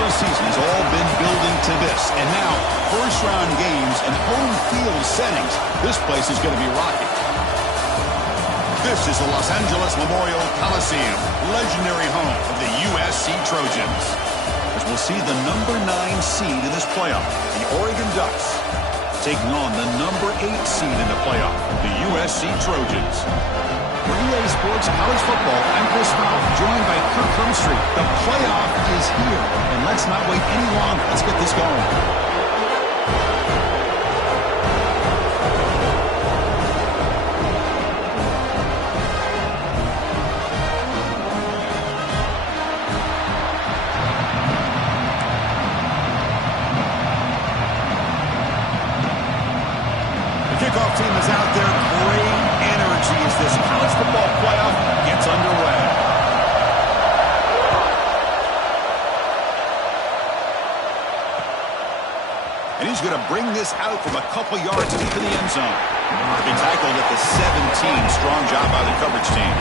regular season has all been building to this. And now, first-round games and home field settings. This place is going to be rocking. This is the Los Angeles Memorial Coliseum, legendary home of the USC Trojans. As we'll see the number 9 seed in this playoff, the Oregon Ducks, taking on the number 8 seed in the playoff, the USC Trojans. For EA Sports College Football, I'm Chris Ralph, joined by Kirk Humstreet. The playoff is here, and let's not wait any longer. Let's get this going. Kickoff team is out there. Great energy as this college football playoff gets underway. And he's going to bring this out from a couple yards deep in the end zone. He tackled at the 17. Strong job by the coverage team.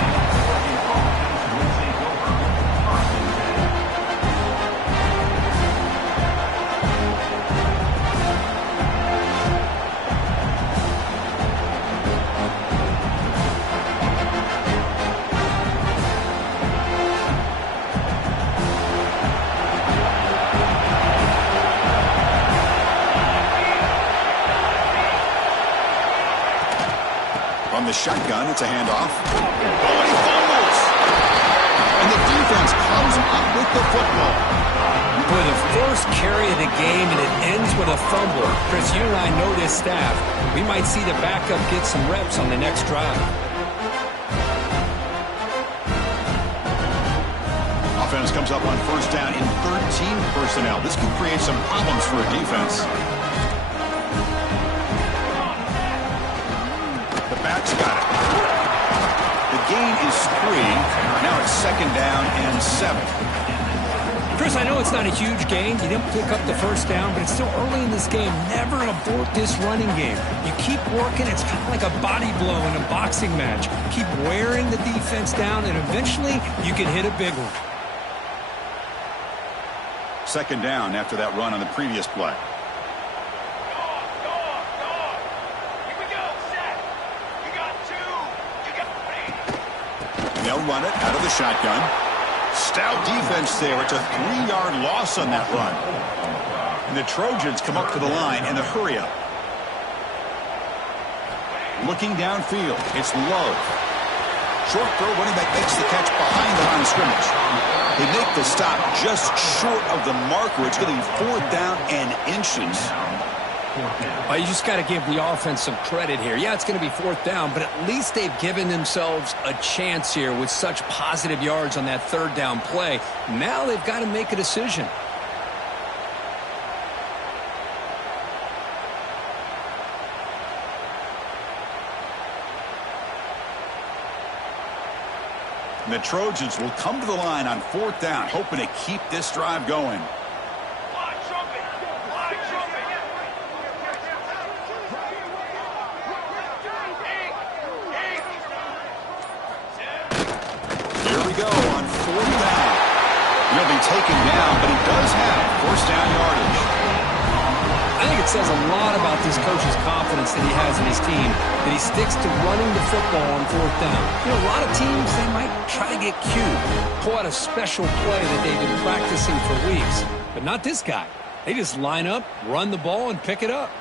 From the shotgun, it's a handoff. Oh, and he fumbles! And the defense comes up with the football. For the first carry of the game, and it ends with a fumble. Chris, you and I know this staff. We might see the backup get some reps on the next drive. Offense comes up on first down in 13 personnel. This can create some problems for a defense. Back's got it. The gain is 3. Now it's second down and 7. Chris, I know it's not a huge gain. You didn't pick up the first down, but it's still early in this game. Never abort this running game. You keep working. It's kind of like a body blow in a boxing match. Keep wearing the defense down, and eventually you can hit a big one. Second down after that run on the previous play. They'll run it out of the shotgun. Stout defense there. It's a 3-yard loss on that run. And the Trojans come up to the line in the hurry-up. Looking downfield, it's Love. Short throw, running back makes the catch behind the line of scrimmage. They make the stop just short of the marker. It's going to be 4th down and inches. You just got to give the offense some credit here. Yeah, it's going to be 4th down, but at least they've given themselves a chance here with such positive yards on that 3rd down play. Now they've got to make a decision. And the Trojans will come to the line on 4th down, hoping to keep this drive going. Taken down, but he does have 1st down yardage. I think it says a lot about this coach's confidence that he has in his team, that he sticks to running the football on 4th down. You know, a lot of teams, they might try to get cute, pull out a special play that they've been practicing for weeks. But not this guy. They just line up, run the ball, and pick it up.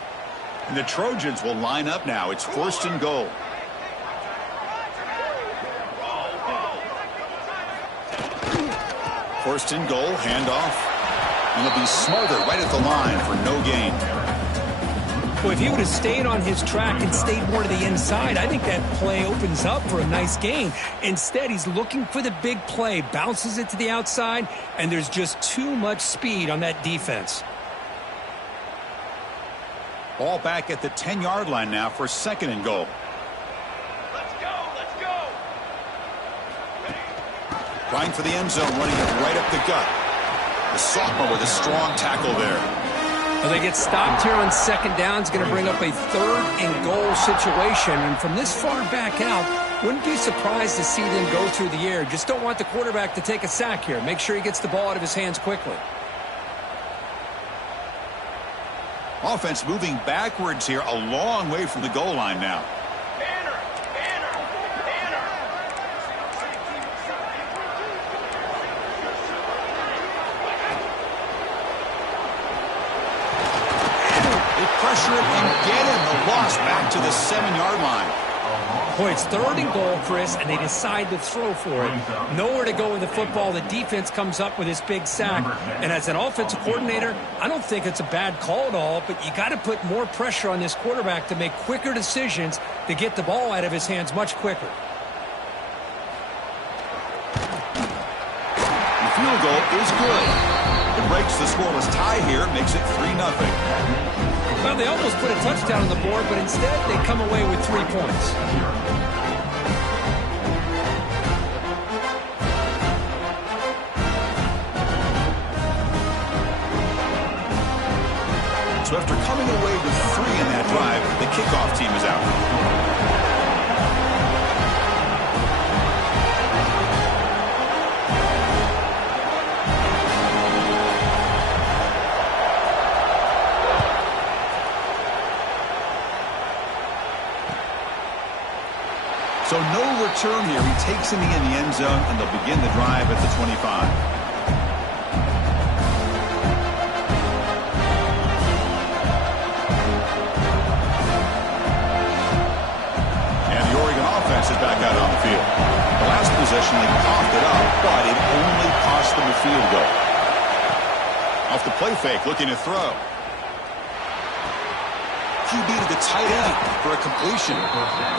And the Trojans will line up now. It's 1st and goal. First and goal, handoff. And he'll be smarter right at the line for no gain. Well, if he would have stayed on his track and stayed more to the inside, I think that play opens up for a nice gain. Instead, he's looking for the big play, bounces it to the outside, and there's just too much speed on that defense. Ball back at the 10-yard line now for 2nd and goal. Trying for the end zone, running it right up the gut. The sophomore with a strong tackle there. Well, they get stopped here on 2nd down. It's going to bring up a 3rd and goal situation. And from this far back out, wouldn't be surprised to see them go through the air. Just don't want the quarterback to take a sack here. Make sure he gets the ball out of his hands quickly. Offense moving backwards here, a long way from the goal line now. They pressure it and get him. The loss back to the 7-yard line. Boy, it's 3rd and goal, Chris, and they decide to throw for it. Nowhere to go with the football. The defense comes up with this big sack. And as an offensive coordinator, I don't think it's a bad call at all, but you got to put more pressure on this quarterback to make quicker decisions to get the ball out of his hands much quicker. The field goal is good. It breaks the scoreless tie here, makes it 3-0. Well, they almost put a touchdown on the board, but instead they come away with 3 points. So after coming away with 3 in that drive, the kickoff team is out. So no return here. He takes him in the end zone, and they'll begin the drive at the 25. And the Oregon offense is back out on the field. The last possession, they coughed it up, but it only cost them a field goal. Off the play fake, looking to throw. QB to the tight end for a completion.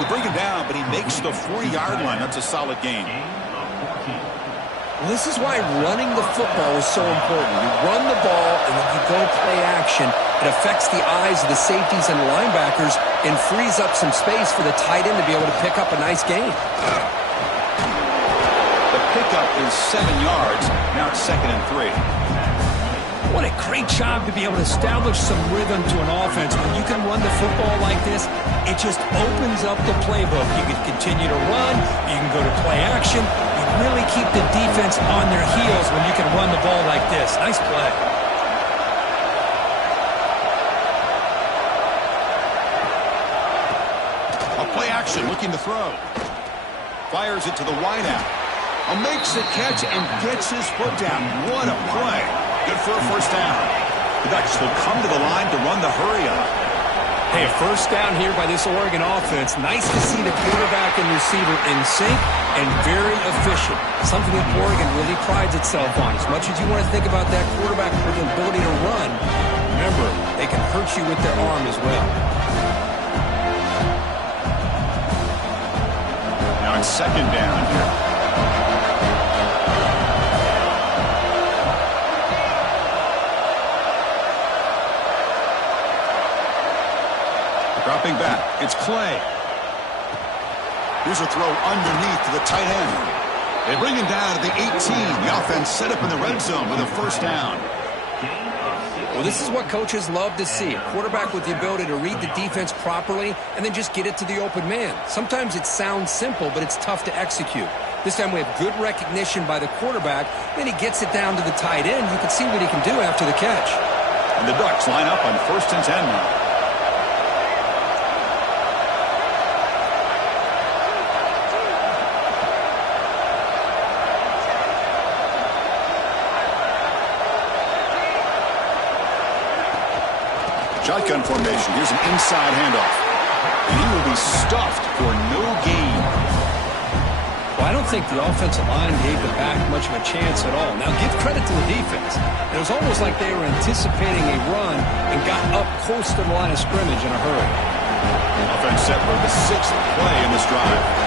We bring him down, but he makes the 40-yard line. That's a solid gain. Well, this is why running the football is so important. You run the ball, and then you go play action. It affects the eyes of the safeties and linebackers and frees up some space for the tight end to be able to pick up a nice gain. The pickup is 7 yards. Now it's 2nd and 3. What a great job to be able to establish some rhythm to an offense. When you can run the football like this, it just opens up the playbook. You can continue to run. You can go to play action. You really keep the defense on their heels when you can run the ball like this. Nice play. A play action, looking to throw. Fires it to the wideout. Makes the catch and gets his foot down. What a play. Good for a first down. The Ducks will come to the line to run the hurry up. Hey, a first down here by this Oregon offense. Nice to see the quarterback and receiver in sync and very efficient. Something that Oregon really prides itself on. As much as you want to think about that quarterback with the ability to run, remember, they can hurt you with their arm as well. Now it's 2nd down here. Dropping back, it's Clay. Here's a throw underneath to the tight end. They bring him down to the 18. The offense set up in the red zone with a first down. Well, this is what coaches love to see. A quarterback with the ability to read the defense properly and then just get it to the open man. Sometimes it sounds simple, but it's tough to execute. This time we have good recognition by the quarterback. Then he gets it down to the tight end. You can see what he can do after the catch. And the Ducks line up on 1st and 10 now. Shotgun formation. Here's an inside handoff. And he will be stuffed for no gain. Well, I don't think the offensive line gave the back much of a chance at all. Now, give credit to the defense. It was almost like they were anticipating a run and got up close to the line of scrimmage in a hurry. Offense set for the 6th play in this drive.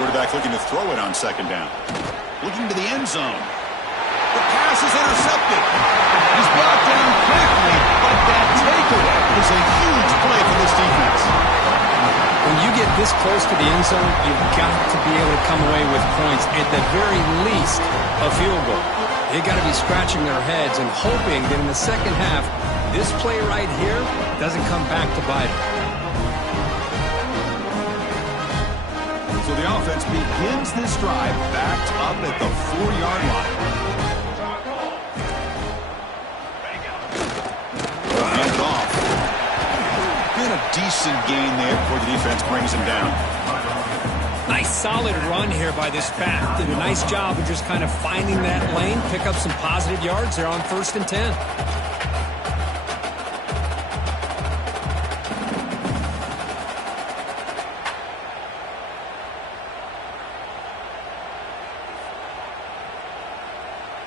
Quarterback looking to throw it on 2nd down. Looking to the end zone. The pass is intercepted. He's brought down quickly, but that takeaway is a huge play for this defense. When you get this close to the end zone, you've got to be able to come away with points. At the very least, a field goal. They've got to be scratching their heads and hoping that in the second half, this play right here doesn't come back to bite them. So So the offense begins this drive backed up at the 4-yard line. Hands off. Been a decent gain there before the defense brings him down. Nice solid run here by this back. Did a nice job of just kind of finding that lane, pick up some positive yards there on 1st and 10.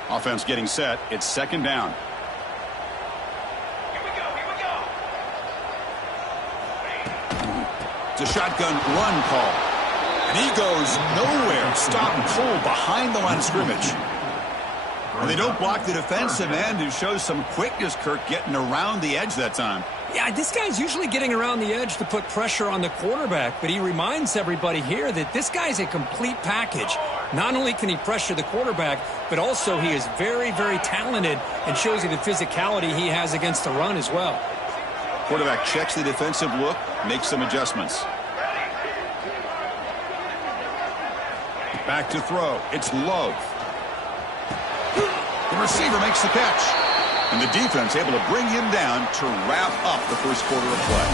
Offense getting set. It's 2nd down. Here we go. It's a shotgun run call. And he goes nowhere. Stop and pull behind the line of scrimmage. And they don't block the defensive end, who shows some quickness, Kirk, getting around the edge that time. Yeah, this guy's usually getting around the edge to put pressure on the quarterback, but he reminds everybody here that this guy's a complete package. Not only can he pressure the quarterback, but also he is very, very talented and shows you the physicality he has against the run as well. Quarterback checks the defensive look, makes some adjustments. Back to throw. It's Love. The receiver makes the catch. And the defense able to bring him down to wrap up the first quarter of play.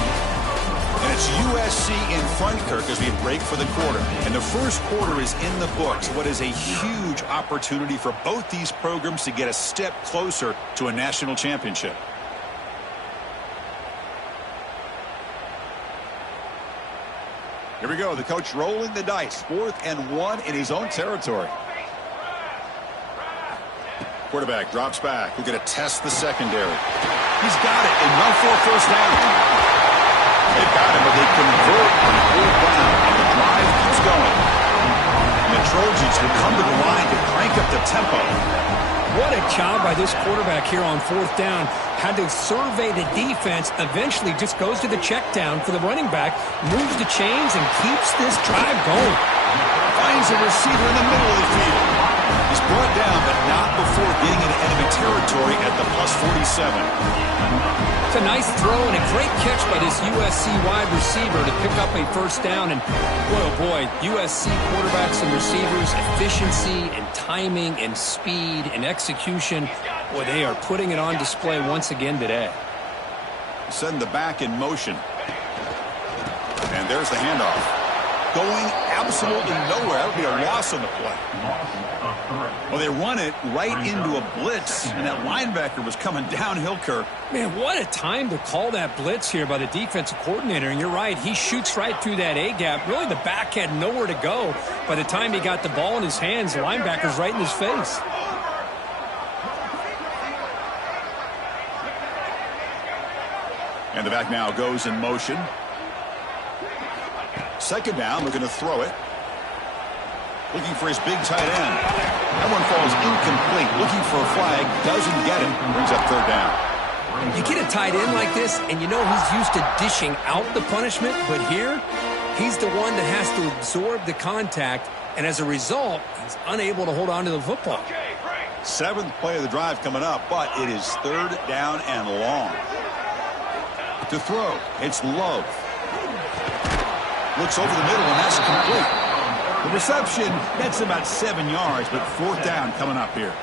And it's USC in front, Kirk, as we break for the quarter. And the first quarter is in the books. What is a huge opportunity for both these programs to get a step closer to a national championship. Here we go. The coach rolling the dice. 4th and 1 in his own territory. Quarterback drops back. We're going to test the secondary. He's got it and run for a 1st down. They've got him, but they convert on 4th down, and the drive keeps going. And the Trojans will come to the line to crank up the tempo. What a job by this quarterback here on 4th down. Had to survey the defense, eventually just goes to the check down for the running back, moves the chains, and keeps this drive going. Finds a receiver in the middle of the field. He's brought down, but not before getting into enemy territory at the +47. It's a nice throw and a great catch by this USC wide receiver to pick up a 1st down. And boy, oh boy, USC quarterbacks and receivers, efficiency and timing and speed and execution. Boy, they are putting it on display once again today. Send the back in motion. And there's the handoff. Going absolutely nowhere. That would be a loss on the play. Well, they run it right into a blitz, and that linebacker was coming downhill, Kirk. Man, what a time to call that blitz here by the defensive coordinator. And you're right, he shoots right through that A-gap. Really, the back had nowhere to go. By the time he got the ball in his hands, the linebacker's right in his face. And the back now goes in motion. 2nd down, looking to throw it. Looking for his big tight end. That one falls incomplete. Looking for a flag. Doesn't get it. Brings up 3rd down. You get a tight end like this, and you know he's used to dishing out the punishment, but here, he's the one that has to absorb the contact, and as a result, he's unable to hold on to the football. 7th play of the drive coming up, but it is 3rd down and long. To throw, it's Love. Looks over the middle, and that's complete. The reception, that's about 7 yards, but 4th down coming up here.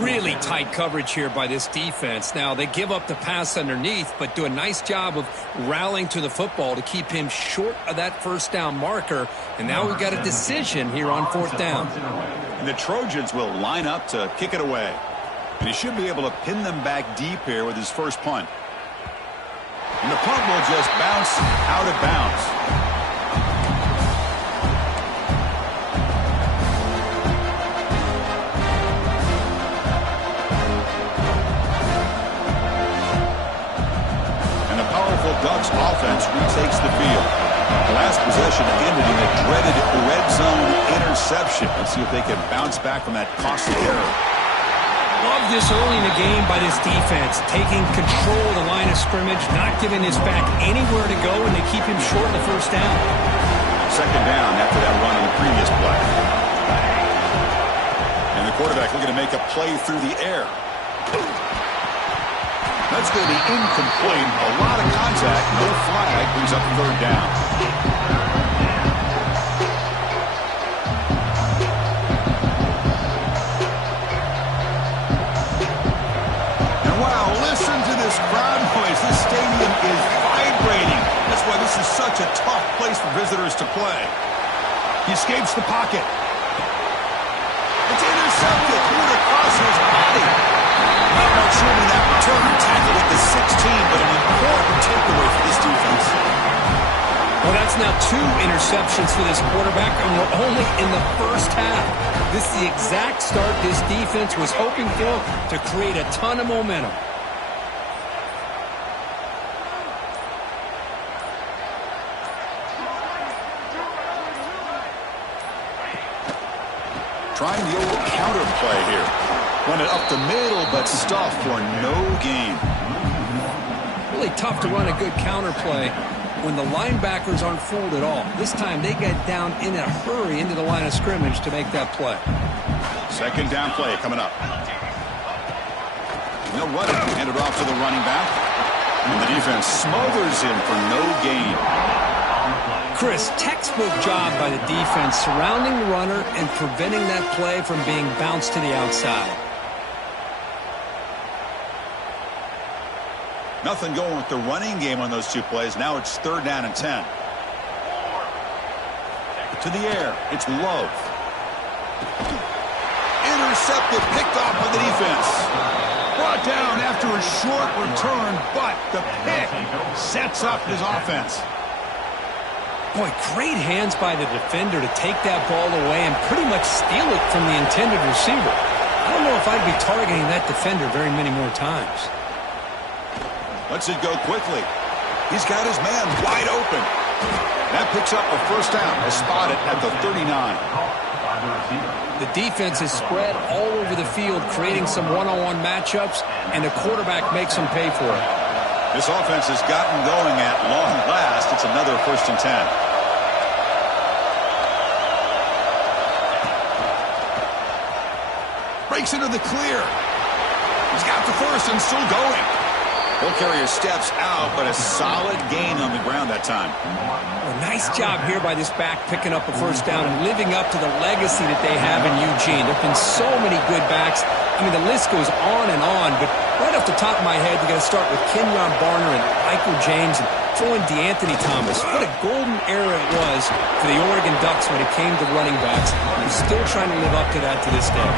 Really tight coverage here by this defense. Now, they give up the pass underneath, but do a nice job of rallying to the football to keep him short of that 1st down marker. And now we've got a decision here on 4th down. And the Trojans will line up to kick it away. And he should be able to pin them back deep here with his first punt. And the punt will just bounce out of bounds. Ducks offense retakes the field. The last possession ended in a dreaded red zone interception. Let's see if they can bounce back from that costly error. Love this early in the game by this defense, taking control of the line of scrimmage, not giving this back anywhere to go, and they keep him short of the 1st down. 2nd down after that run on the previous play. And the quarterback looking to make a play through the air. That's going to be incomplete. A lot of contact, no flag, brings up 3rd down. is such a tough place for visitors to play. He escapes the pocket. It's intercepted. Threw it across his body. Not much room in that return. Tackled at the 16, but an important takeaway for this defense. Well, that's now 2 interceptions for this quarterback, and we're only in the first half. This is the exact start this defense was hoping for to create a ton of momentum. Trying the old counter play here. Run it up the middle, but stuff for no gain. Really tough to run a good counter play when the linebackers aren't fooled at all. This time they get down in a hurry into the line of scrimmage to make that play. Second down play coming up. No running. Hand it off to the running back. And the defense smothers him for no gain. Chris, textbook job by the defense surrounding the runner and preventing that play from being bounced to the outside. Nothing going with the running game on those 2 plays. Now it's 3rd down and 10. To the air. It's Love. Intercepted. Picked off by the defense. Brought down after a short return, but the pick sets up his offense. Boy, great hands by the defender to take that ball away and pretty much steal it from the intended receiver. I don't know if I'd be targeting that defender very many more times. Lets it go quickly. He's got his man wide open. That picks up a first down. A spot it at the 39. The defense is spread all over the field, creating some one-on-one matchups, and the quarterback makes them pay for it. This offense has gotten going at long last. It's another 1st and 10. Breaks into the clear. He's got the first and still going. Ball carrier steps out, but a solid gain on the ground that time. Well, nice job here by this back picking up a first down and living up to the legacy that they have in Eugene. There have been so many good backs. I mean, the list goes on and on, but right off the top of my head, you got to start with Kenyon Barner and Michael James and throw in DeAnthony Thomas. What a golden era it was for the Oregon Ducks when it came to running backs. They're still trying to live up to that to this day.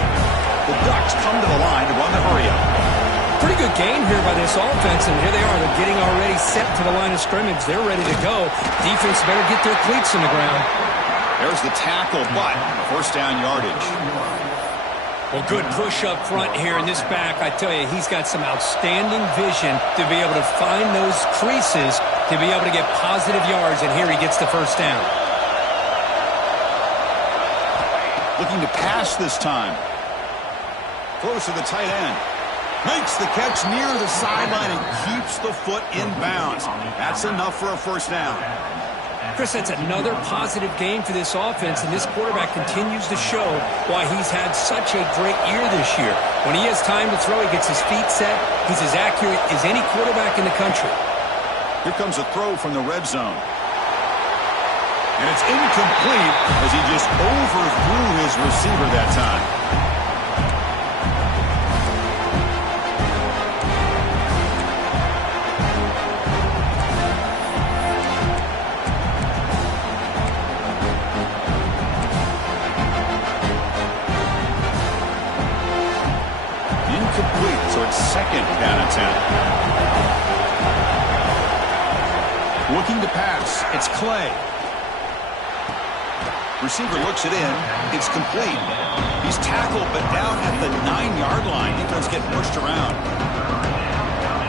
The Ducks come to the line to run the hurry-up. Pretty good game here by this offense, and here they are. They're getting already set to the line of scrimmage. They're ready to go. Defense better get their cleats in the ground. There's the tackle, but first down yardage. Well, good push up front here in this back. I tell you, he's got some outstanding vision to be able to find those creases, to be able to get positive yards, and here he gets the first down. Looking to pass this time. Throws to the tight end. Makes the catch near the sideline and keeps the foot in bounds. That's enough for a first down. Chris, that's another positive game for this offense, and this quarterback continues to show why he's had such a great year this year. When he has time to throw, he gets his feet set. He's as accurate as any quarterback in the country. Here comes a throw from the red zone. And it's incomplete as he just overthrew his receiver that time. Incomplete, so it's 2nd down and 10. Looking to pass, it's Clay. Receiver looks it in. It's complete. He's tackled, but down at the 9-yard line. Defense getting pushed around.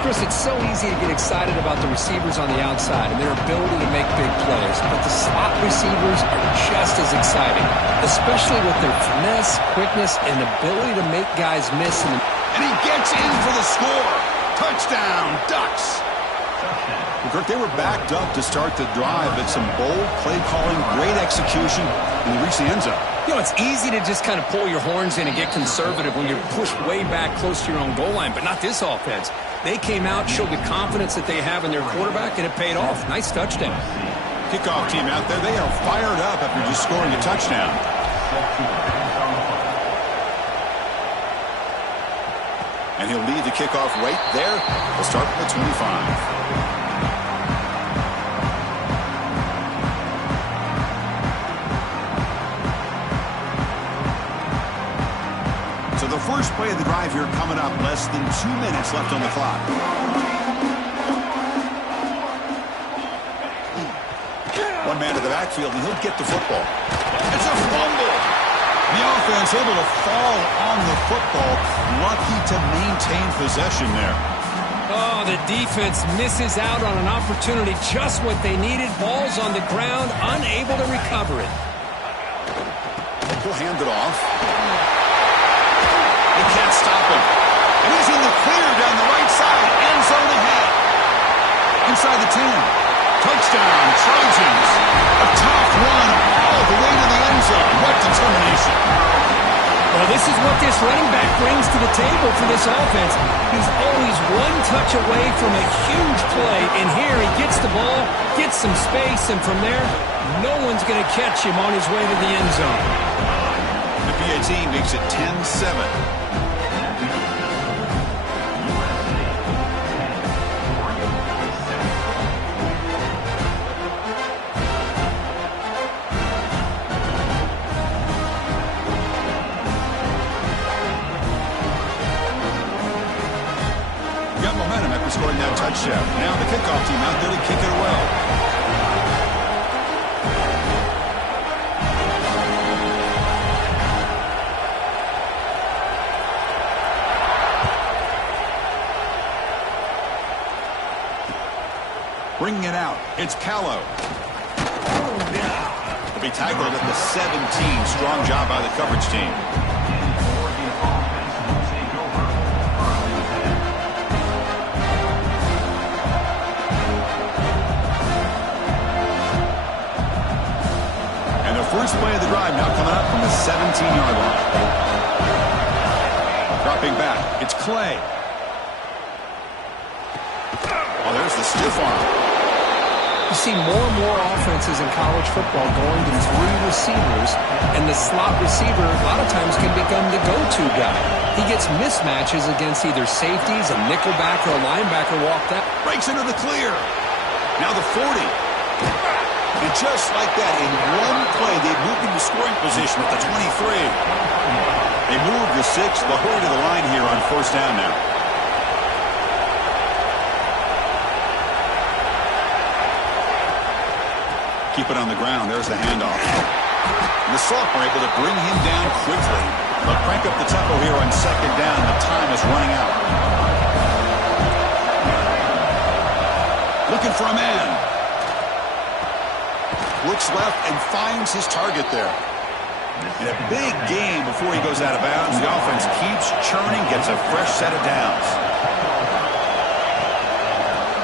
Chris, it's so easy to get excited about the receivers on the outside and their ability to make big plays, but the slot receivers are just as exciting, especially with their finesse, quickness, and ability to make guys miss. And he gets in for the score. Touchdown, Ducks. Kirk, they were backed up to start the drive, but some bold play calling, great execution, and they reached the end zone. You know, it's easy to just kind of pull your horns in and get conservative when you're pushed way back close to your own goal line, but not this offense. They came out, showed the confidence that they have in their quarterback, and it paid off. Nice touchdown. Kickoff team out there, they are fired up after just scoring a touchdown. And he'll lead the kickoff right there. We'll start from the 25. first play of the drive here coming up. Less than 2 minutes left on the clock. One man to the backfield, and he'll get the football. It's a fumble. The offense able to fall on the football. Lucky to maintain possession there. Oh, the defense misses out on an opportunity. Just what they needed. Ball's on the ground, unable to recover it. He'll hand it off. They can't stop him. And he's in the clear down the right side. End zone ahead. Inside the 10. Touchdown, Trojans. A tough run all the way to the end zone. What determination. Well, this is what this running back brings to the table for this offense. He's always one touch away from a huge play. And here he gets the ball, gets some space, and from there, no one's going to catch him on his way to the end zone. The PAT makes it 10-7. Scoring that touchdown. Now the kickoff team out there to kick it well. Bringing it out. It's Callow. He'll be tackled at the 17. Strong job by the coverage team. First play of the drive now coming up from the 17-yard line. Dropping back, it's Clay. Oh, there's the stiff arm. You see more and more offenses in college football going to 3 receivers, and the slot receiver a lot of times can become the go-to guy. He gets mismatches against either safeties, a nickelback, or a linebacker walked out. Breaks into the clear. Now the 40. And just like that, in one play, they moved into scoring position at the 23. They moved the 6. They'll hurry to the line here on first down now. Keep it on the ground. There's the handoff. And the Salk are able to bring him down quickly. They'll crank up the tempo here on second down. The time is running out. Looking for a man. Looks left and finds his target there. In a big game before he goes out of bounds, the offense keeps churning, gets a fresh set of downs.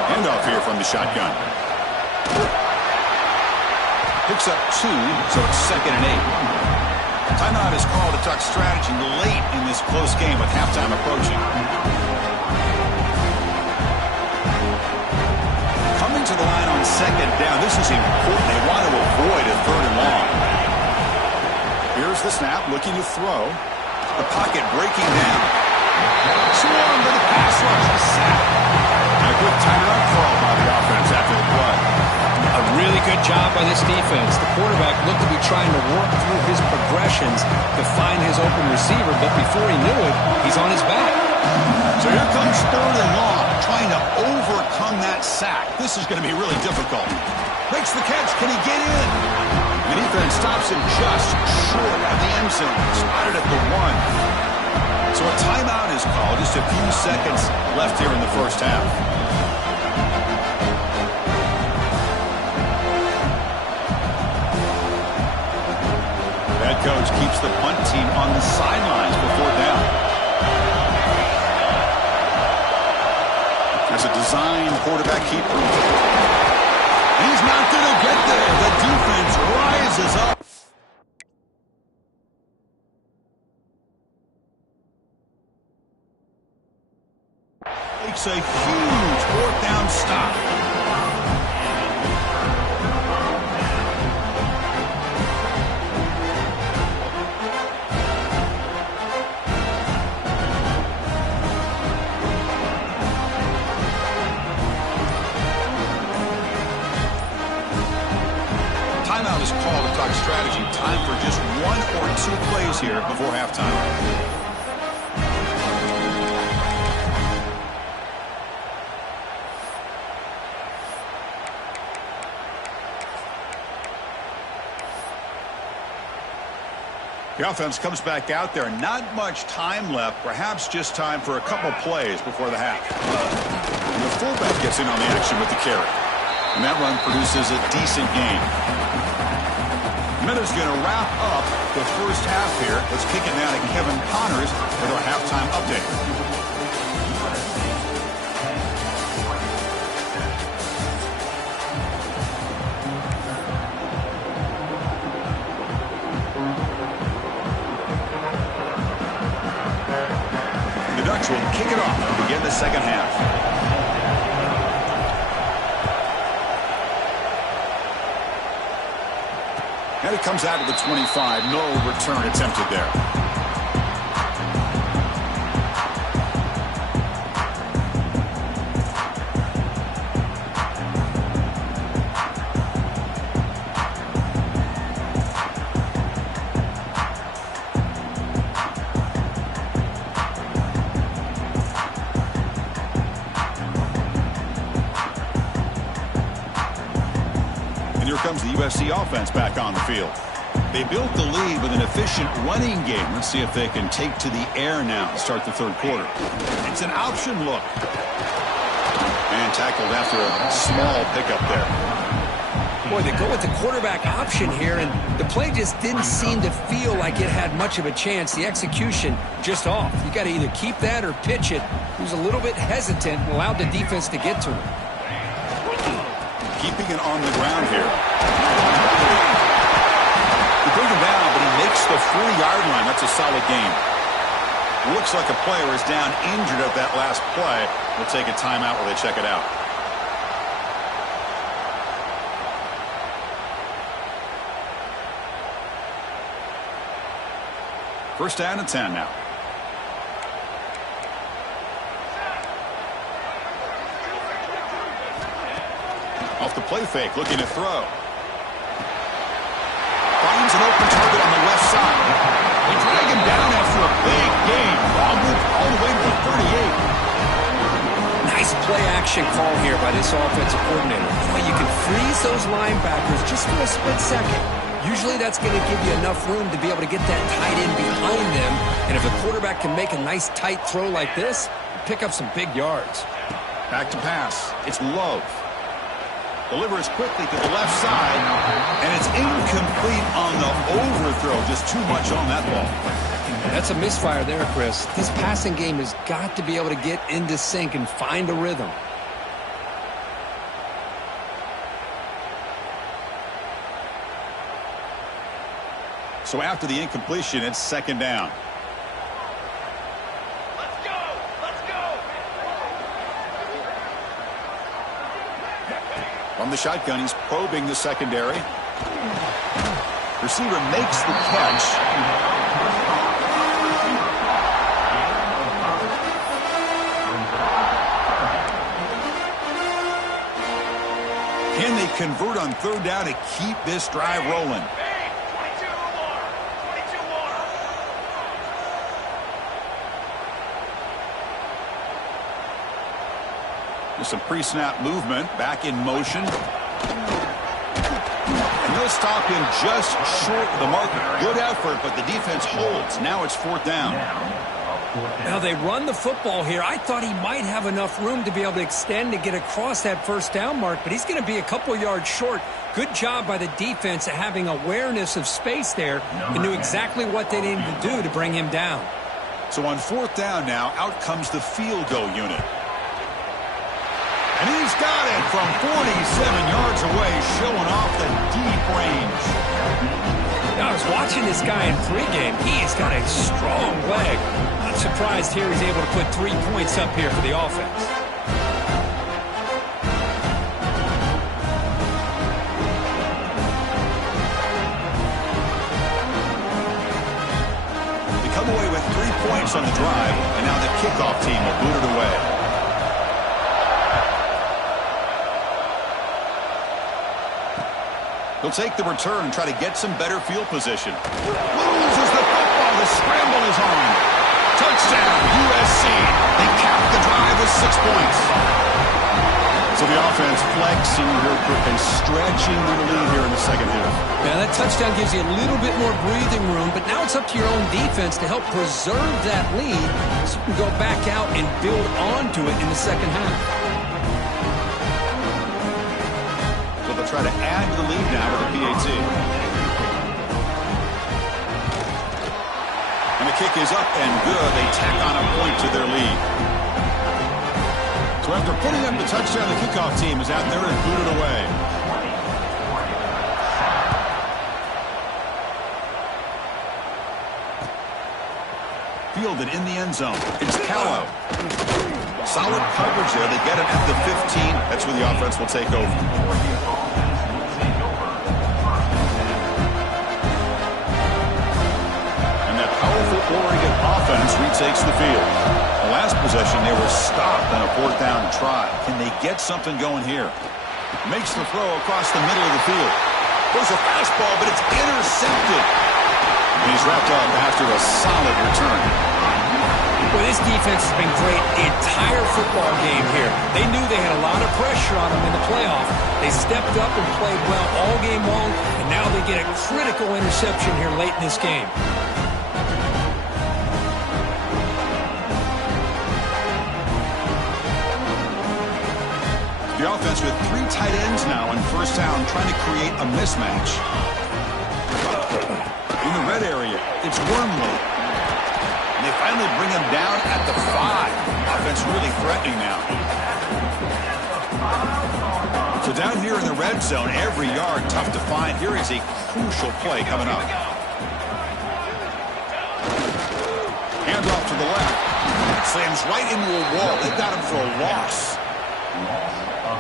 Handoff here from the shotgun. Picks up 2, so it's 2nd and 8. Timeout is called to talk strategy late in this close game with halftime approaching. To the line on second down. This is important. They want to avoid a 3rd and long. Here's the snap, looking to throw. The pocket breaking down. Swarm to the pass rush. A sack. And a good timeout call by the offense after the play. A really good job by this defense. The quarterback looked to be trying to work through his progressions to find his open receiver, but before he knew it, he's on his back. So here comes 3rd and long, trying to overcome that sack. This is going to be really difficult. Makes the catch. Can he get in? The defense stops him just short of the end zone. Spotted at the 1. So a timeout is called. Just a few seconds left here in the first half. Head coach keeps the punt team on the sidelines before down. As a design quarterback keeper. He's not going to get there. The defense rises up. Makes a huge 4th down stop. Timeout is called to talk strategy. Time for just 1 or 2 plays here before halftime. The offense comes back out there. Not much time left. Perhaps just time for a couple plays before the half. And the fullback gets in on the action with the carry. And that run produces a decent gain. Minutes going to wrap up the first half here. Let's kick it down to Kevin Connors with our halftime update. Will kick it off to begin the second half. And it comes out of the 25. No return attempted there. Here comes the USC offense back on the field. They built the lead with an efficient running game. Let's see if they can take to the air now to start the third quarter. It's an option look. And tackled after a small pickup there. Boy, they go with the quarterback option here, and the play just didn't seem to feel like it had much of a chance. The execution just off. You got to either keep that or pitch it. He was a little bit hesitant and allowed the defense to get to him. Keeping it on the ground here. They bring him down, but he makes the 40-yard line. That's a solid gain. Looks like a player is down injured at that last play. We'll take a timeout while they check it out. First down and 10 now. Off the play fake, looking to throw. Finds an open target on the left side. They drag him down after a big gain. I'll move all the way to the 38. Nice play action call here by this offensive coordinator. You can freeze those linebackers just for a split second. Usually that's going to give you enough room to be able to get that tight end behind them. And if the quarterback can make a nice tight throw like this, pick up some big yards. Back to pass. It's Love. Delivers quickly to the left side, and it's incomplete on the overthrow. Just too much on that ball. That's a misfire there, Chris. This passing game has got to be able to get into sync and find a rhythm. So after the incompletion, it's second down. From the shotgun, he's probing the secondary. Receiver makes the catch. Can they convert on third down to keep this drive rolling? With some pre-snap movement, back in motion. And they'll stop him just short of the marker. Good effort, but the defense holds. Now it's fourth down. Now they run the football here. I thought he might have enough room to be able to extend to get across that first down mark, but he's going to be a couple yards short. Good job by the defense at having awareness of space there and knew exactly what they needed to do to bring him down. So on fourth down now, out comes the field goal unit. And he's got it from 47 yards away, showing off the deep range. I was watching this guy in pregame. He's got a strong leg. Not surprised here he's able to put 3 points up here for the offense. They come away with 3 points on the drive, and now the kickoff team will boot it away. He'll take the return and try to get some better field position. Loses the football. The scramble is on. Touchdown, USC. They cap the drive with 6 points. So the offense flexing real quick and stretching the lead here in the second half. Yeah, that touchdown gives you a little bit more breathing room, but now it's up to your own defense to help preserve that lead so you can go back out and build onto it in the second half. So they'll try to add to the lead now with a PAT. And the kick is up and good. They tack on a point to their lead. So after putting up the touchdown, the kickoff team is out there and booted away. Fielded in the end zone. It's Callow. Solid coverage there. They get it at the 15. That's where the offense will take over. And that powerful Oregon offense retakes the field. The last possession, they were stopped on a fourth down try. Can they get something going here? Makes the throw across the middle of the field. There's a fastball, but it's intercepted. And he's wrapped up after a solid return. Well, this defense has been great the entire football game here. They knew they had a lot of pressure on them in the playoff. They stepped up and played well all game long, and now they get a critical interception here late in this game. The offense with 3 tight ends now on first down, trying to create a mismatch. In the red area, it's Wormley. And they finally bring him down at the 5. Offense really threatening now. So down here in the red zone, every yard tough to find. Here is a crucial play coming up. Handoff to the left. Slams right into a wall. They got him for a loss.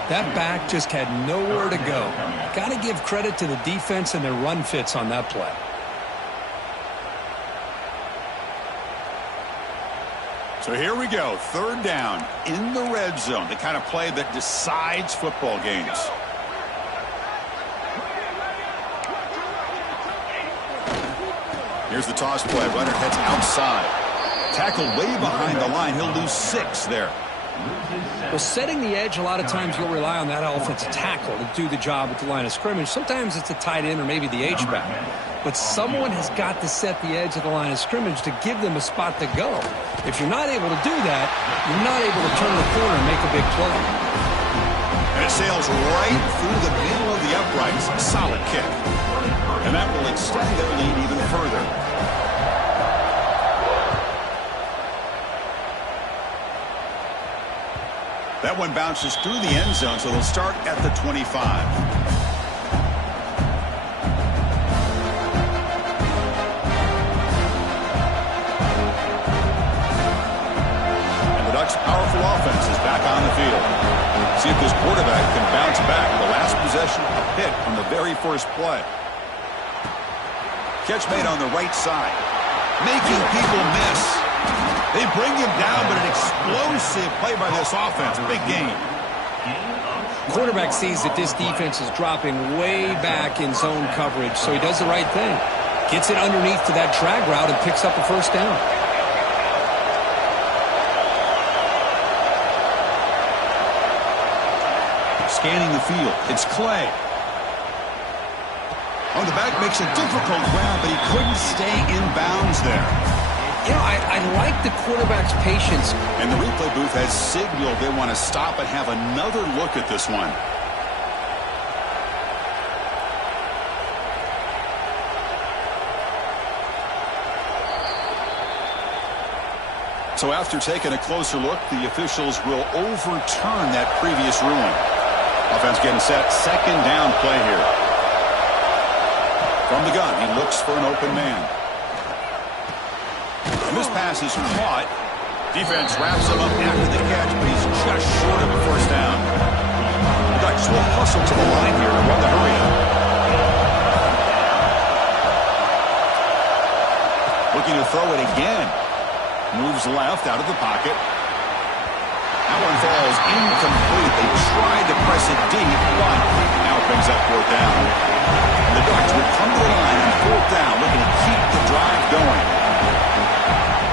That back just had nowhere to go. Got to give credit to the defense and their run fits on that play. So here we go, third down in the red zone, the kind of play that decides football games. Here's the toss play. Runner heads outside. Tackled way behind the line. He'll lose 6 there. Well, setting the edge, a lot of times you'll rely on that offensive tackle to do the job at the line of scrimmage. Sometimes it's a tight end or maybe the H-back. But someone has got to set the edge of the line of scrimmage to give them a spot to go. If you're not able to do that, you're not able to turn the corner and make a big play. And it sails right through the middle of the uprights. A solid kick. And that will extend their lead even further. That one bounces through the end zone, so they'll start at the 25. And the Ducks' powerful offense is back on the field. See if this quarterback can bounce back. The last possession, a pick on the very first play. Catch made on the right side. Making people miss. They bring him down, but an explosive play by this offense. Big game. Quarterback sees that this defense is dropping way back in zone coverage, so he does the right thing. Gets it underneath to that drag route and picks up a first down. Scanning the field. It's Clay. On the back makes a difficult grab, but he couldn't stay in bounds there. You know, I like the quarterback's patience. And the replay booth has signaled they want to stop and have another look at this one. So after taking a closer look, the officials will overturn that previous ruling. Offense getting set. Second down play here. From the gun, he looks for an open man. And this pass is caught. Defense wraps him up after the catch, but he's just short of a first down. The Ducks will hustle to the line here and run the hurry up. Looking to throw it again. Moves left out of the pocket. That one falls incomplete. They tried to press it deep, but now it brings up fourth down. And the Ducks will come to the line on fourth down, looking to keep the drive going.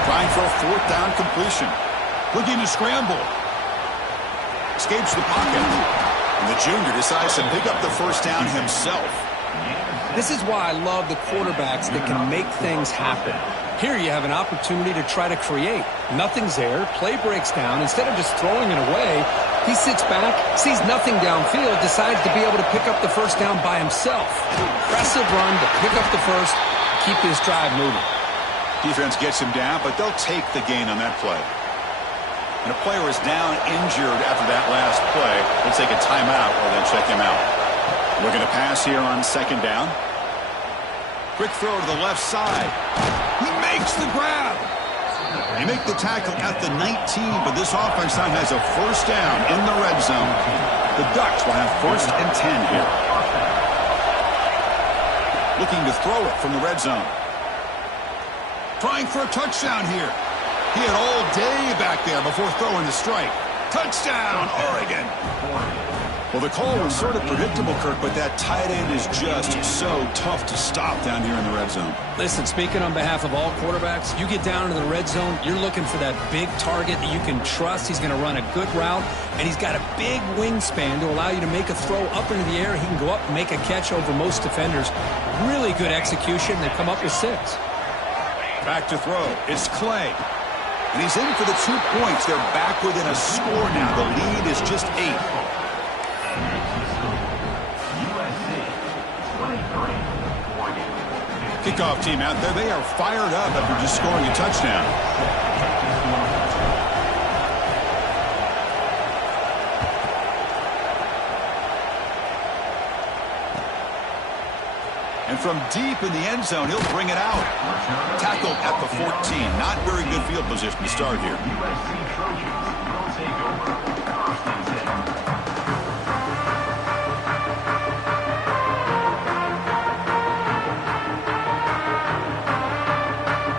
Trying for a fourth down completion. Looking to scramble. Escapes the pocket. And the junior decides to pick up the first down himself. This is why I love the quarterbacks that can make things happen. Here you have an opportunity to try to create. Nothing's there. Play breaks down. Instead of just throwing it away, he sits back, sees nothing downfield, decides to be able to pick up the first down by himself. Impressive run to pick up the first, keep this drive moving. Defense gets him down, but they'll take the gain on that play. And a player is down injured after that last play. They'll take a timeout or then check him out. Looking to pass here on second down. Quick throw to the left side. He makes the grab. They make the tackle at the 19, but this offense now has a first down in the red zone. The Ducks will have first and 10 here. Looking to throw it from the red zone. Trying for a touchdown here. He had all day back there before throwing the strike. Touchdown, Oregon. Well, the call was sort of predictable, Kirk, but that tight end is just so tough to stop down here in the red zone. Listen, speaking on behalf of all quarterbacks, you get down into the red zone, you're looking for that big target that you can trust. He's going to run a good route, and he's got a big wingspan to allow you to make a throw up into the air. He can go up and make a catch over most defenders. Really good execution. They come up with 6. Back to throw. It's Clay. And he's in for the 2 points. They're back within a score now. The lead is just 8. Kickoff team out there. They are fired up after just scoring a touchdown. And from deep in the end zone, he'll bring it out. Tackled at the 14. Not very good field position to start here. USC Trojans will take over first and 10.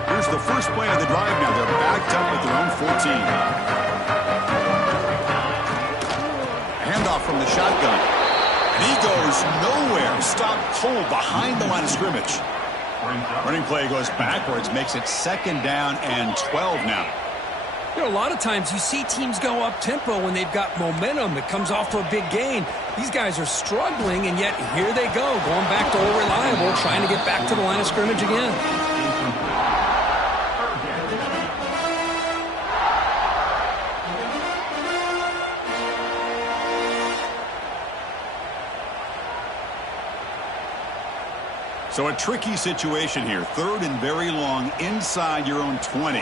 Here's the first play of the drive now. They're backed up at their own 14. Handoff from the shotgun. And he goes nowhere. Stopped cold behind the line of scrimmage. Running play goes backwards, makes it second down and 12 now. You know, a lot of times you see teams go up-tempo when they've got momentum that comes off for a big gain. These guys are struggling, and yet here they go, going back to old reliable, trying to get back to the line of scrimmage again. So a tricky situation here. Third and very long inside your own 20.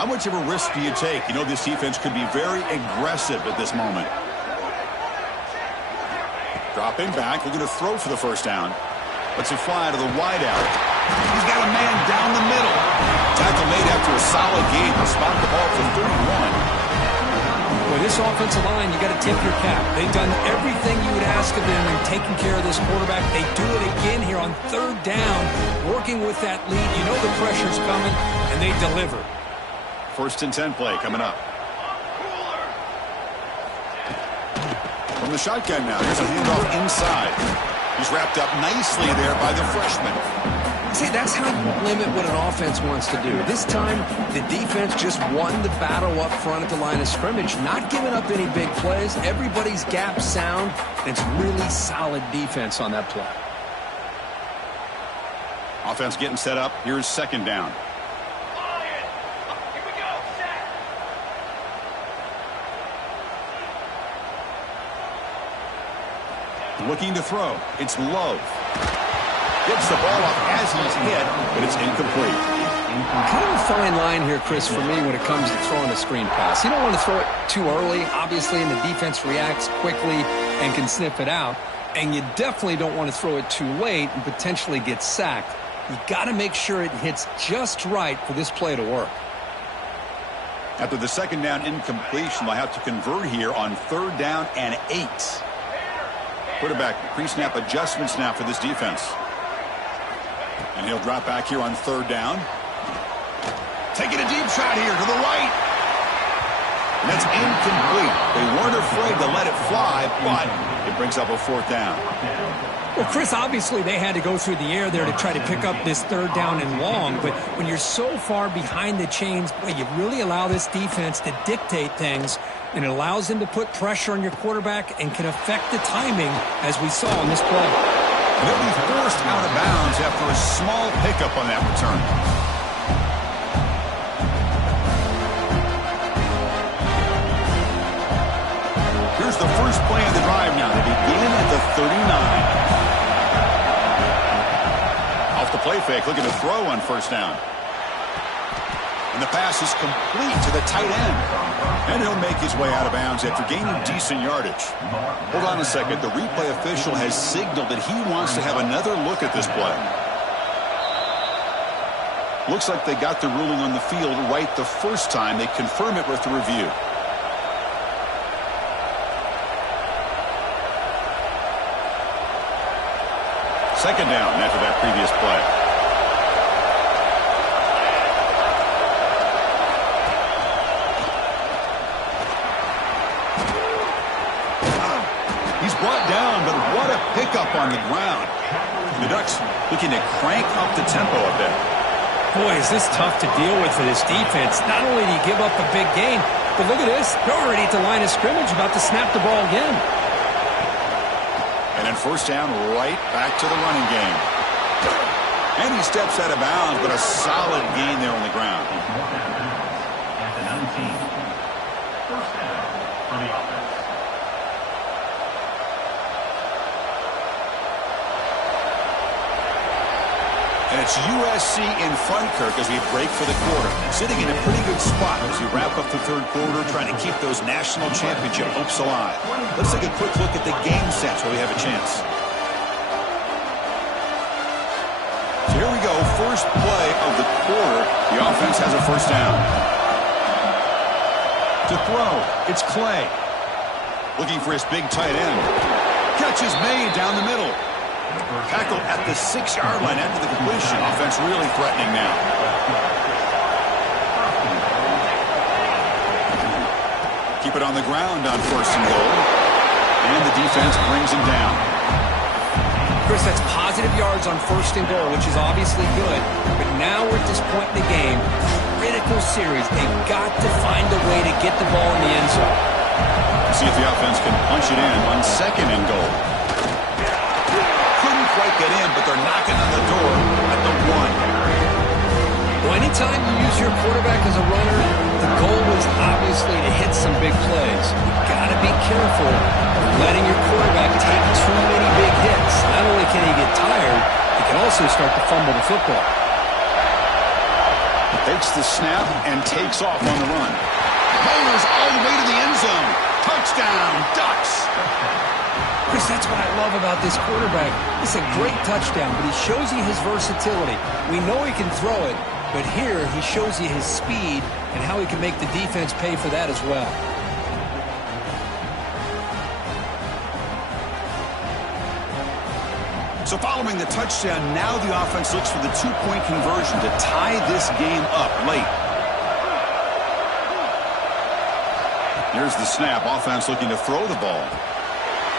How much of a risk do you take? You know, this defense could be very aggressive at this moment. Dropping back, looking to throw for the first down. Lets it fly to the wide out. He's got a man down the middle. Tackle made after a solid game. He'll spot the ball for 31. Boy, this offensive line, you got to tip your cap. They've done everything you would ask of them in taking care of this quarterback. They do it again here on third down, working with that lead. You know the pressure's coming, and they deliver. First and 10 play coming up. From the shotgun now, here's a handoff inside. He's wrapped up nicely there by the freshman. See, that's how you limit what an offense wants to do. This time, the defense just won the battle up front at the line of scrimmage, not giving up any big plays. Everybody's gap sound. It's really solid defense on that play. Offense getting set up. Here's second down. Looking to throw. It's Love. Gets the ball off as he's hit, but it's incomplete. Kind of a fine line here, Chris, for me when it comes to throwing a screen pass. You don't want to throw it too early, obviously, and the defense reacts quickly and can sniff it out. And you definitely don't want to throw it too late and potentially get sacked. You got to make sure it hits just right for this play to work. After the second down incompletion, they'll have to convert here on third down and 8. Quarterback pre-snap adjustments now for this defense. And he'll drop back here on third down. Taking a deep shot here to the right. And that's incomplete. They weren't afraid to let it fly, but it brings up a fourth down. Well, Chris, obviously they had to go through the air there to try to pick up this third down and long, but when you're so far behind the chains, boy, you really allow this defense to dictate things, and it allows them to put pressure on your quarterback and can affect the timing, as we saw in this play. And they'll be forced out of bounds after a small pickup on that return. Here's the first play of the drive now. They begin at the 39. Off the play fake, looking to throw on first down. And the pass is complete to the tight end. And he'll make his way out of bounds after gaining decent yardage. Hold on a second. The replay official has signaled that he wants to have another look at this play. Looks like they got the ruling on the field right the first time. They confirm it with the review. Second down after that previous play. He's brought down, but what a pickup on the ground. The Ducks looking to crank up the tempo a bit. Boy, is this tough to deal with for this defense. Not only do you give up a big gain, but look at this. They're already at the line of scrimmage, about to snap the ball again. And then first down, right back to the running game. And he steps out of bounds, but a solid gain there on the ground. At the 19. First down for the offense. And it's USC in front, Kirk, as we break for the quarter. Sitting in a pretty good spot as we wrap up the third quarter, trying to keep those national championship hopes alive. Let's take a quick look at the game sets where we have a chance. So here we go, first play of the quarter. The offense has a first down. To throw, it's Clay. Looking for his big tight end. Catch is made down the middle. Tackled at the 6-yard line after the completion. Offense really threatening now. Keep it on the ground on first and goal. And the defense brings him down. Chris, that's positive yards on first and goal, which is obviously good. But now we're at this point in the game, critical series. They've got to find a way to get the ball in the end zone. See if the offense can punch it in on second and goal. Couldn't quite get in, but they're knocking on the door at the 1. Well, anytime you use your quarterback as a runner, the goal is obviously to hit some big plays. You've got to be careful of letting your quarterback take too many big hits. Not only can he get tired, he can also start to fumble the football. Takes the snap and takes off on the run. Rolls all the way to the end zone. Touchdown, Ducks! Chris, that's what I love about this quarterback. It's a great touchdown, but he shows you his versatility. We know he can throw it, but here he shows you his speed and how he can make the defense pay for that as well. So following the touchdown, now the offense looks for the two-point conversion to tie this game up late. Here's the snap. Offense looking to throw the ball.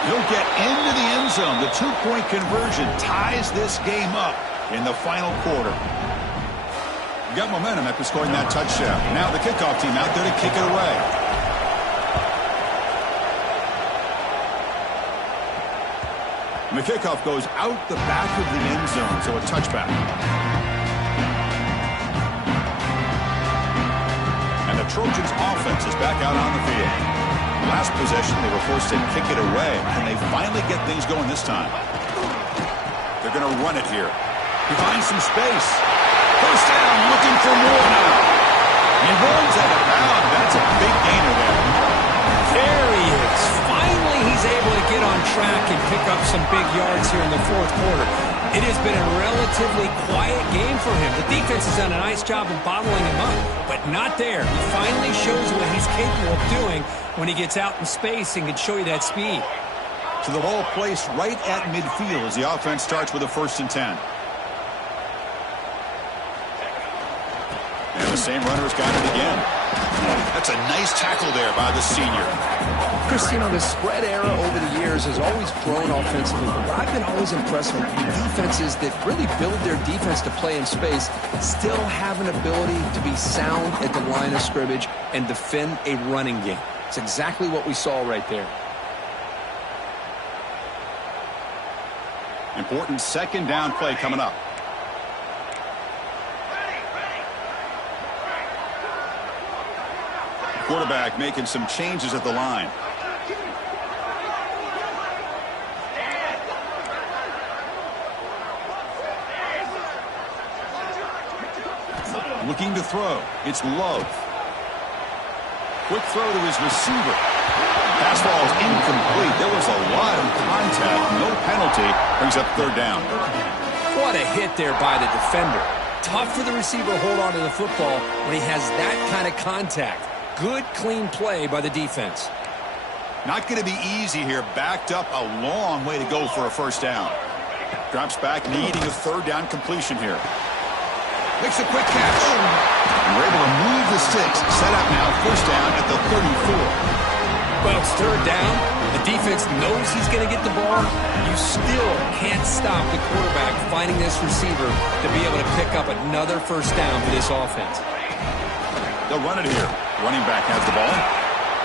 He'll get into the end zone. The two-point conversion ties this game up in the final quarter. You got momentum after scoring that touchdown. Now the kickoff team out there to kick it away. And the kickoff goes out the back of the end zone, so a touchback. And the Trojans' offense is back out on the field. Last possession, they were forced to kick it away, and they finally get things going this time. They're going to run it here. He finds some space. First down, looking for more now. He runs out of bounds. That's a big gainer there. There he is. Finally, he's able to get on track and pick up some big yards here in the fourth quarter. It has been a relatively quiet game for him. The defense has done a nice job of bottling him up, but not there. He finally shows what he's capable of doing when he gets out in space and can show you that speed. So the ball placed right at midfield as the offense starts with a 1st and 10. And the same runner's got it again. That's a nice tackle there by the senior. Chris, you know, the spread era over the years has always grown offensively, but I've been always impressed with defenses that really build their defense to play in space, still have an ability to be sound at the line of scrimmage and defend a running game. It's exactly what we saw right there. Important second down play coming up. Quarterback making some changes at the line. Looking to throw. It's Love. Quick throw to his receiver. Pass ball is incomplete. There was a lot of contact. No penalty. Brings up third down. What a hit there by the defender. Tough for the receiver to hold on to the football when he has that kind of contact. Good, clean play by the defense. Not going to be easy here. Backed up a long way to go for a first down. Drops back, needing a third down completion here. Makes a quick catch. And we're able to move the sticks. Set up now, first down at the 34. Well, it's third down. The defense knows he's going to get the ball. You still can't stop the quarterback finding this receiver to be able to pick up another first down for this offense. They'll run it here. Running back has the ball.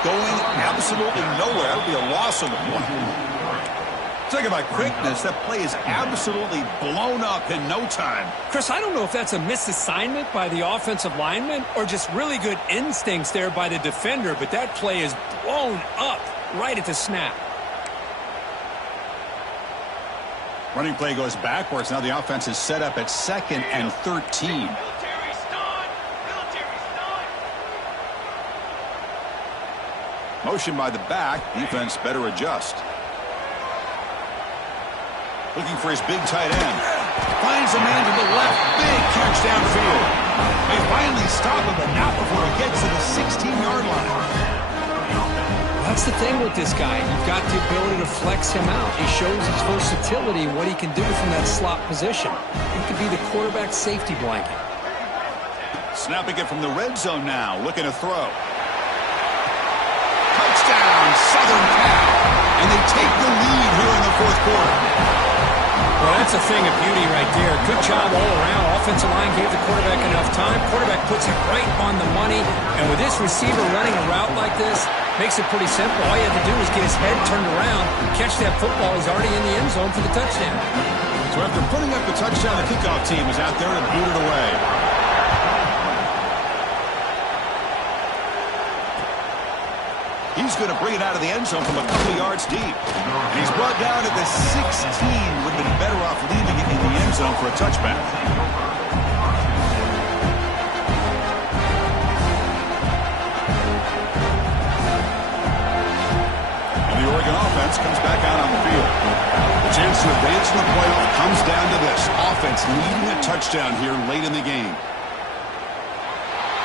Going absolutely nowhere. That'll be a loss on the point. Talk about quickness. That play is absolutely blown up in no time. Chris, I don't know if that's a misassignment by the offensive lineman or just really good instincts there by the defender, but that play is blown up right at the snap. Running play goes backwards. Now the offense is set up at 2nd and 13. Motion by the back. Defense better adjust. Looking for his big tight end. Finds a man to the left. Big catch downfield. They finally stop him, but not before it gets to the 16-yard line. That's the thing with this guy. You've got the ability to flex him out. He shows his versatility and what he can do from that slot position. He could be the quarterback safety blanket. Snapping it from the red zone now. Looking to throw. Touchdown, Southern Cal. And they take the lead here in the fourth quarter. Well, that's a thing of beauty right there. Good job all around. Offensive line gave the quarterback enough time. Quarterback puts it right on the money. And with this receiver running a route like this, makes it pretty simple. All you have to do is get his head turned around, catch that football. He's already in the end zone for the touchdown. So after putting up the touchdown, the kickoff team is out there to boot it away. He's going to bring it out of the end zone from a couple of yards deep. And he's brought down at the 16. Would have been better off leaving it in the end zone for a touchback. And the Oregon offense comes back out on the field. The chance to advance in the playoff comes down to this. Offense needing a touchdown here late in the game.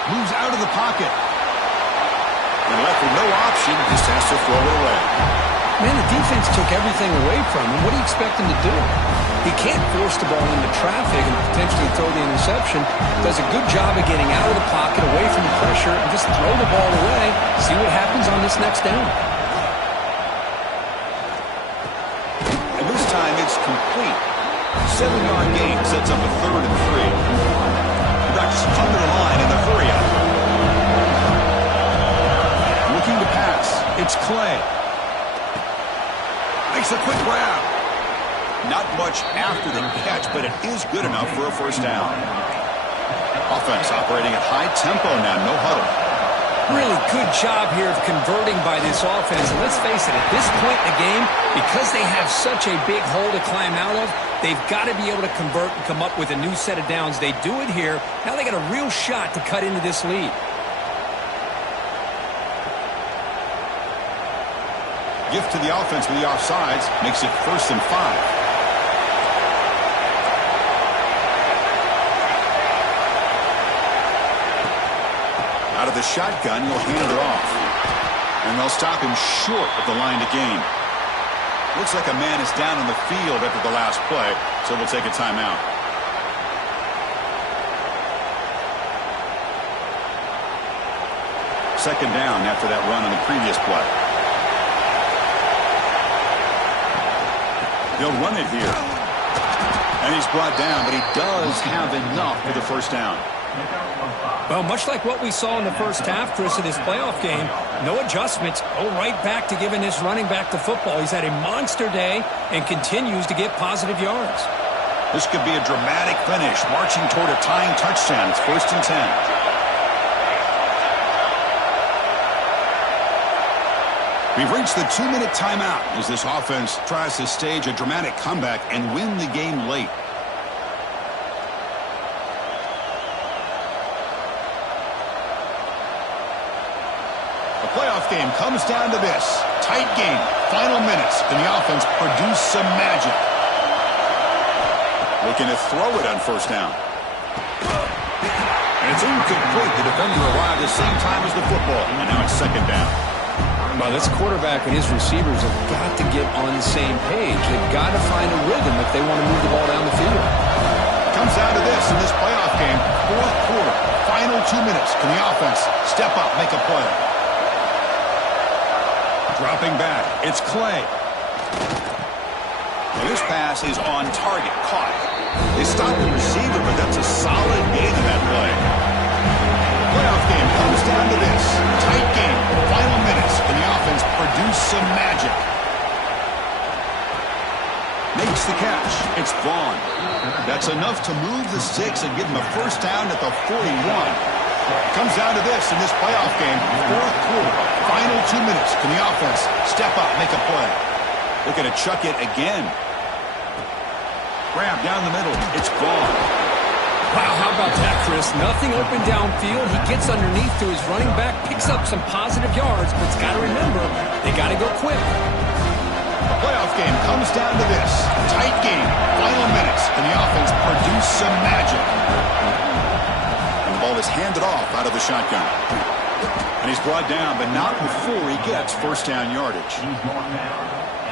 Moves out of the pocket. And left with no option, just has to throw it away. Man, the defense took everything away from him. What do you expect him to do? He can't force the ball into traffic and potentially throw the interception. Does a good job of getting out of the pocket, away from the pressure, and just throw the ball away. See what happens on this next down. And this time it's complete. 7-yard gain sets up a 3rd and 3. Rex under the line in the hurry-up. Looking to pass. It's Clay. Makes a quick grab. Not much after the catch, but it is good enough for a first down. Offense operating at high tempo now. No huddle. Really good job here of converting by this offense. And let's face it, at this point in the game, because they have such a big hole to climb out of, they've got to be able to convert and come up with a new set of downs. They do it here. Now they got a real shot to cut into this lead. Gift to the offense with the offsides. Makes it 1st and 5. Out of the shotgun, he'll hand it off. And they'll stop him short of the line to gain. Looks like a man is down on the field after the last play, so we'll take a timeout. Second down after that run on the previous play. They'll run it here. And he's brought down, but he does have enough for the first down. Pickup of 5. Well, much like what we saw in the first half, Chris, of this playoff game, no adjustments. Go right back to giving this running back the football. He's had a monster day and continues to get positive yards. This could be a dramatic finish, marching toward a tying touchdown. It's 1st and 10. We've reached the 2-minute timeout as this offense tries to stage a dramatic comeback and win the game late. The playoff game comes down to this. Tight game, final minutes. Can the offense produce some magic? Looking to throw it on 1st down. And it's incomplete. The defender arrived at the same time as the football. And now it's 2nd down. Well, this quarterback and his receivers have got to get on the same page. They've got to find a rhythm if they want to move the ball down the field. Comes down to this in this playoff game. 4th quarter, final 2 minutes. Can the offense step up, make a play? Dropping back, it's Clay. And this pass is on target, caught. They stopped the receiver, but that's a solid gain in that play. Playoff game comes down to this. Tight game, final minutes. Can the offense produce some magic? Makes the catch. It's Vaughn. That's enough to move the sticks and give him a 1st down at the 41. Comes down to this in this playoff game. 4th quarter, final 2 minutes. Can the offense step up, make a play? Looking to chuck it again. Grab down the middle. It's Vaughn. Wow, how about that, Chris? Nothing open downfield. He gets underneath to his running back, picks up some positive yards, but it's got to remember, they got to go quick. The playoff game comes down to this. Tight game, final minutes. Can the offense produce some magic? And the ball is handed off out of the shotgun. And he's brought down, but not before he gets 1st down yardage.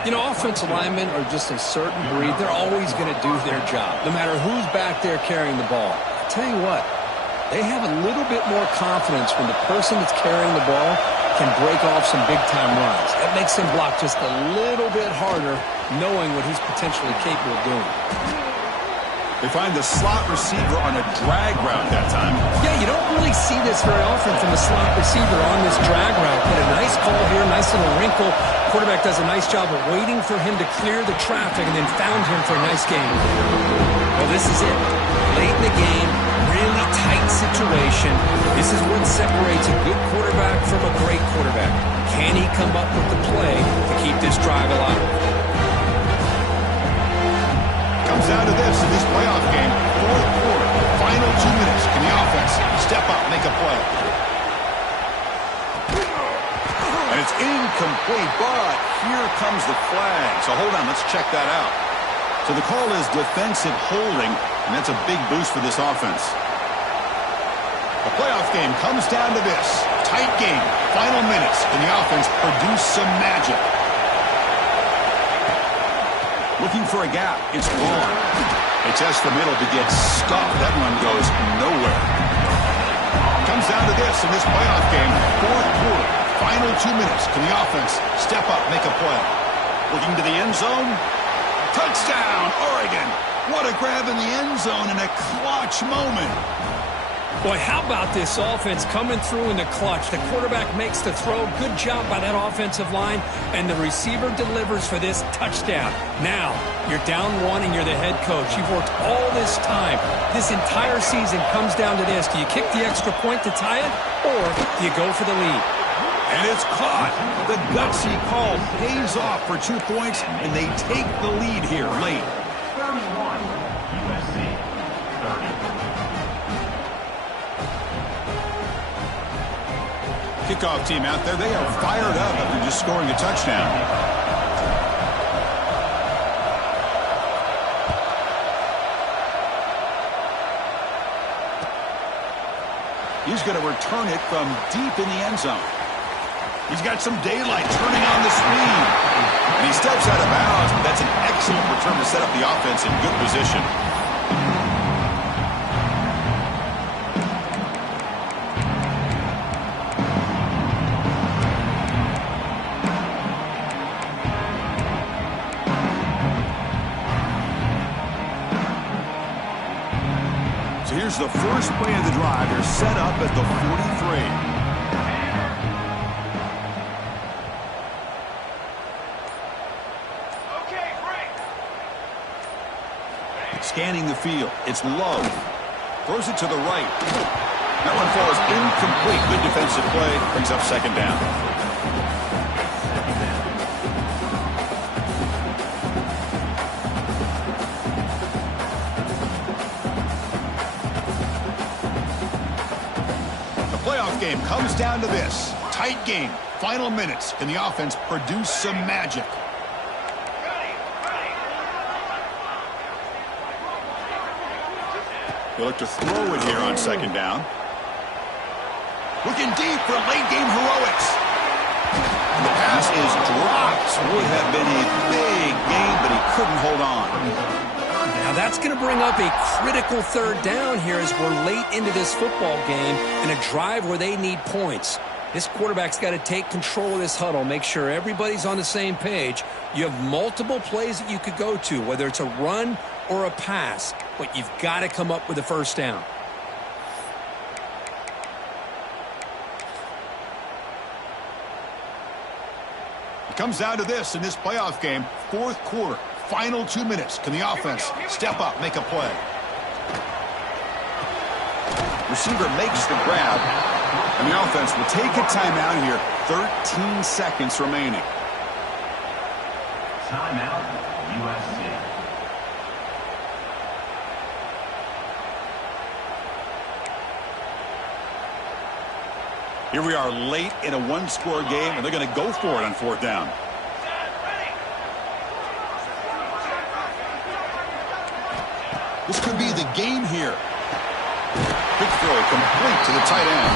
You know, offensive linemen are just a certain breed. They're always going to do their job, no matter who's back there carrying the ball. I'll tell you what, they have a little bit more confidence when the person that's carrying the ball can break off some big-time runs. That makes him block just a little bit harder, knowing what he's potentially capable of doing. They find the slot receiver on a drag route that time. Yeah, you don't really see this very often from a slot receiver on this drag route. But a nice call here, nice little wrinkle. Quarterback does a nice job of waiting for him to clear the traffic and then found him for a nice gain. Well, this is it. Late in the game, really tight situation. This is what separates a good quarterback from a great quarterback. Can he come up with the play to keep this drive alive? Comes down to this in this playoff game. 4th quarter, final 2 minutes. Can the offense step up, make a play? And it's incomplete, but here comes the flag. So hold on, let's check that out. So the call is defensive holding, and that's a big boost for this offense. The playoff game comes down to this. Tight game, final minutes. Can the offense produce some magic? Looking for a gap. It's Vaughn. They test the middle to get stuffed. That one goes nowhere. Comes down to this in this playoff game. 4th quarter, final 2 minutes. Can the offense step up, make a play? Looking to the end zone. Touchdown, Oregon. What a grab in the end zone in a clutch moment. Boy, how about this offense coming through in the clutch? The quarterback makes the throw. Good job by that offensive line. And the receiver delivers for this touchdown. Now, you're down 1 and you're the head coach. You've worked all this time. This entire season comes down to this. Do you kick the extra point to tie it? Or do you go for the lead? And it's caught. The gutsy call pays off for 2 points, and they take the lead here late. 31, USC 30. Kickoff team out there, they are fired up after just scoring a touchdown. He's going to return it from deep in the end zone. He's got some daylight turning on the speed. And he steps out of bounds, but that's an excellent return to set up the offense in good position. So here's the first play of the drive. They're set up at the 43. Scanning the field. It's low. Throws it to the right. That one falls incomplete. Good defensive play. Brings up second down. The playoff game comes down to this. Tight game. Final minutes. Can the offense produce some magic? They look to throw it here on second down. Looking deep for late game heroics. And the pass is dropped. Would have been a big game, but he couldn't hold on. Now that's going to bring up a critical third down here as we're late into this football game in a drive where they need points. This quarterback's got to take control of this huddle, make sure everybody's on the same page. You have multiple plays that you could go to, whether it's a run or a pass, but you've got to come up with a first down. It comes down to this in this playoff game. Fourth quarter, final 2 minutes. Can the offense step up, make a play? Receiver makes the grab, and the offense will take a timeout here. 13 seconds remaining. Timeout, USC. Here we are late in a one-score game, and they're going to go for it on fourth down. This could be the game here. Big throw complete to the tight end.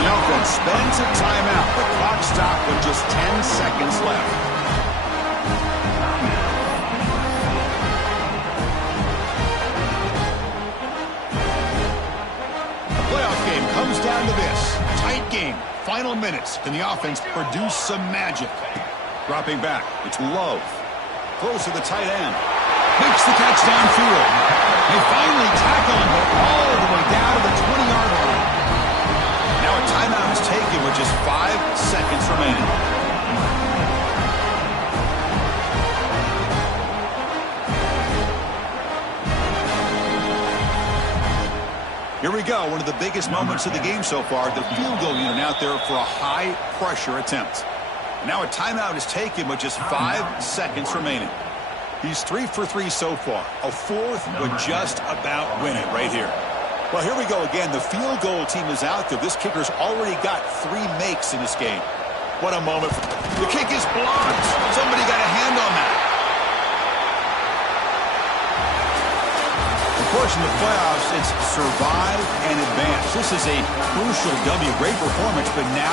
The offense spends a timeout. The clock stopped with just 10 seconds left. The playoff game comes down to this. Tight game. Final minutes. Can the offense produce some magic? Dropping back. It's Love. Throws to the tight end. Makes the catch downfield. They finally tackle him all the way down to the 20-yard line. Now a timeout is taken with just 5 seconds remaining. Here we go. One of the biggest moments of the game so far. The field goal unit out there for a high-pressure attempt. Now a timeout is taken with just 5 seconds remaining. He's 3 for 3 so far. A fourth would just about win it right here. Well, here we go again. The field goal team is out there. This kicker's already got 3 makes in this game. What a moment. The kick is blocked. Somebody got a hand on that. Of course, in the playoffs, it's survive and advance. This is a crucial W. Great performance, but now